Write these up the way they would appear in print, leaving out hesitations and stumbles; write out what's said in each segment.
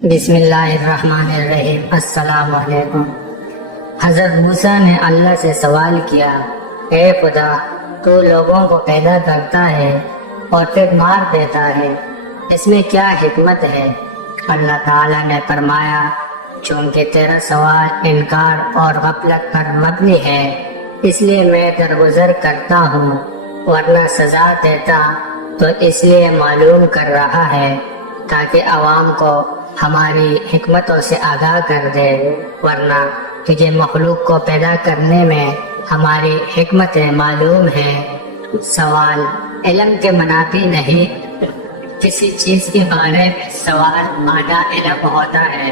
بسم اللہ الرحمن الرحیم۔ السلام علیکم۔ حضرت موسیٰ نے اللہ سے سوال کیا، اے خدا، تو لوگوں کو پیدا کرتا ہے اور پھر مار دیتا ہے، اس میں کیا حکمت ہے؟ اللہ تعالیٰ نے فرمایا، چونکہ تیرا سوال انکار اور غفلت پر مبنی ہے، اس لیے میں درگزر کرتا ہوں، ورنہ سزا دیتا تو اس لیے معلوم کر رہا ہے تاکہ عوام کو ہماری حکمتوں سے آگاہ کر دے، ورنہ تجھے مخلوق کو پیدا کرنے میں ہماری حکمتیں معلوم ہیں۔ سوال علم کے منافی نہیں، کسی چیز کے بارے میں سوال مادہ علم ہوتا ہے،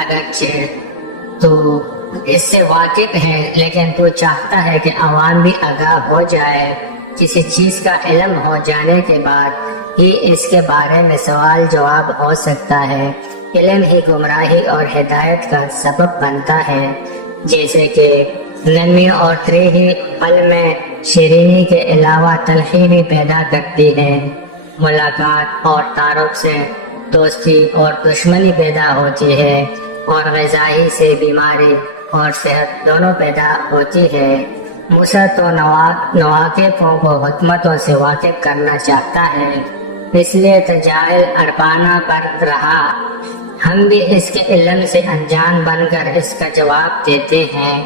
اگرچہ تو اس سے واقف ہے لیکن تو چاہتا ہے کہ عوام بھی آگاہ ہو جائے۔ کسی چیز کا علم ہو جانے کے بعد ہی اس کے بارے میں سوال جواب ہو سکتا ہے۔ علم ہی گمراہی اور ہدایت کا سبب بنتا ہے، جیسے کہ نرمی اور تریہی پھل میں شیرینی کے علاوہ تلخی بھی پیدا کرتی ہے۔ ملاقات اور تعارف سے دوستی اور دشمنی پیدا ہوتی ہے، اور غذائی سے بیماری اور صحت دونوں پیدا ہوتی ہے۔ موسیٰ تو نواقفوں کو حکمتوں سے واقف کرنا چاہتا ہے، اس لیے تجاہل اربانہ برت رہا۔ ہم بھی اس کے علم سے انجان بن کر اس کا جواب دیتے ہیں۔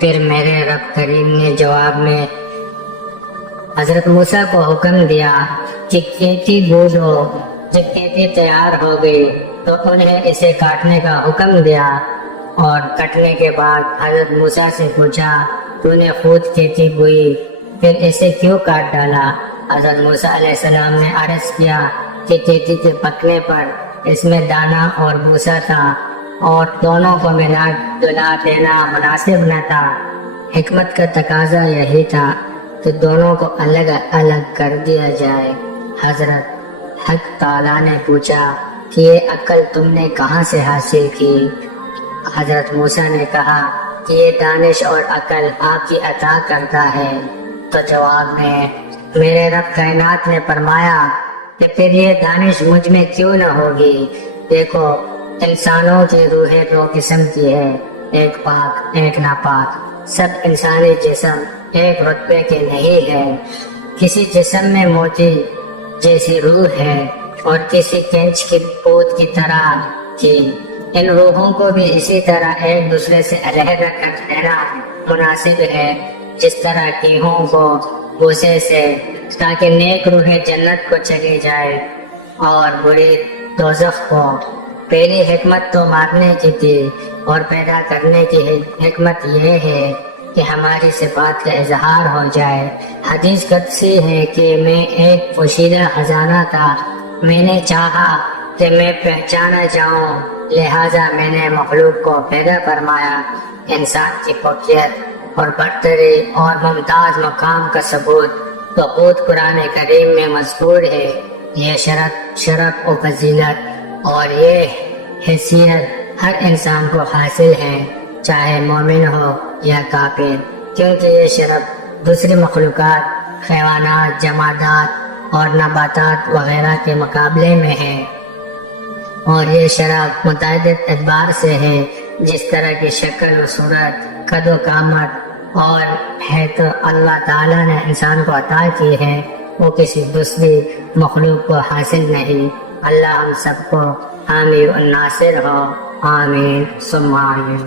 پھر میرے رب کریم نے جواب میں حضرت موسیٰ کو حکم دیا کہ کھیتی بو دو۔ جب کھیتی تیار ہو گئی تو انہیں اسے کاٹنے کا حکم دیا، اور کٹنے کے بعد حضرت موسیٰ سے پوچھا، تو نے خود کھیتی بوئی، پھر اسے کیوں کاٹ ڈالا؟ حضرت موسیٰ علیہ السلام نے عرض کیا کہ کھیتی کے پکنے پر اس میں دانہ اور بھوسا تھا، اور دونوں کو ملا جلا دینا مناسب نہ تھا۔ حکمت کا تقاضا یہی تھا کہ دونوں کو الگ الگ کر دیا جائے۔ حضرت حق تعالیٰ نے پوچھا کہ یہ عقل تم نے کہاں سے حاصل کی؟ حضرت موسیٰ نے کہا کہ یہ دانش اور عقل آپ کی عطا کرتا ہے۔ تو جواب میں میرے رب کائنات نے فرمایا کہ پھر یہ دانش مجھ میں کیوں نہ ہوگی؟ دیکھو، انسانوں کی روحیں دو قسم کی ہے، ایک پاک ایک ناپاک۔ سب انسانی جسم ایک رتبے کے نہیں ہے۔ کسی جسم میں موتی جیسی روح ہے اور کسی کنچ کی پوت کی طرح کی۔ ان روحوں کو بھی اسی طرح ایک دوسرے سے علیحدہ کر دینا مناسب ہے، جس طرح گیہوں کو بھوسے سے، تاکہ نیک روحیں جنت کو چلی جائے اور بری دوزخ کو۔ پہلی حکمت تو مارنے کی تھی، اور پیدا کرنے کی حکمت یہ ہے کہ ہماری صفات کا اظہار ہو جائے۔ حدیث قدسی ہے کہ میں ایک پوشیدہ خزانہ تھا، میں نے چاہا کہ میں پہچانا جاؤں، لہٰذا میں نے مخلوق کو پیدا فرمایا۔ انسان کی فوقیت اور برتری اور ممتاز مقام کا ثبوت تو خود قرآن کریم میں مذکور ہے۔ یہ شرف و فضیلت اور یہ حیثیت ہر انسان کو حاصل ہے، چاہے مومن ہو یا کافر، کیونکہ یہ شرف دوسری مخلوقات، حیوانات، جمادات اور نباتات وغیرہ کے مقابلے میں ہے، اور یہ شرف متعدد اعتبار سے ہے، جس طرح کی شکل و صورت، قد و قامت اور حیثیت اللہ تعالیٰ نے انسان کو عطا کی ہے، وہ کسی دوسری مخلوق کو حاصل نہیں۔ اللہ ہم سب کو حامی و ناصر ہو، آمین ثم آمین۔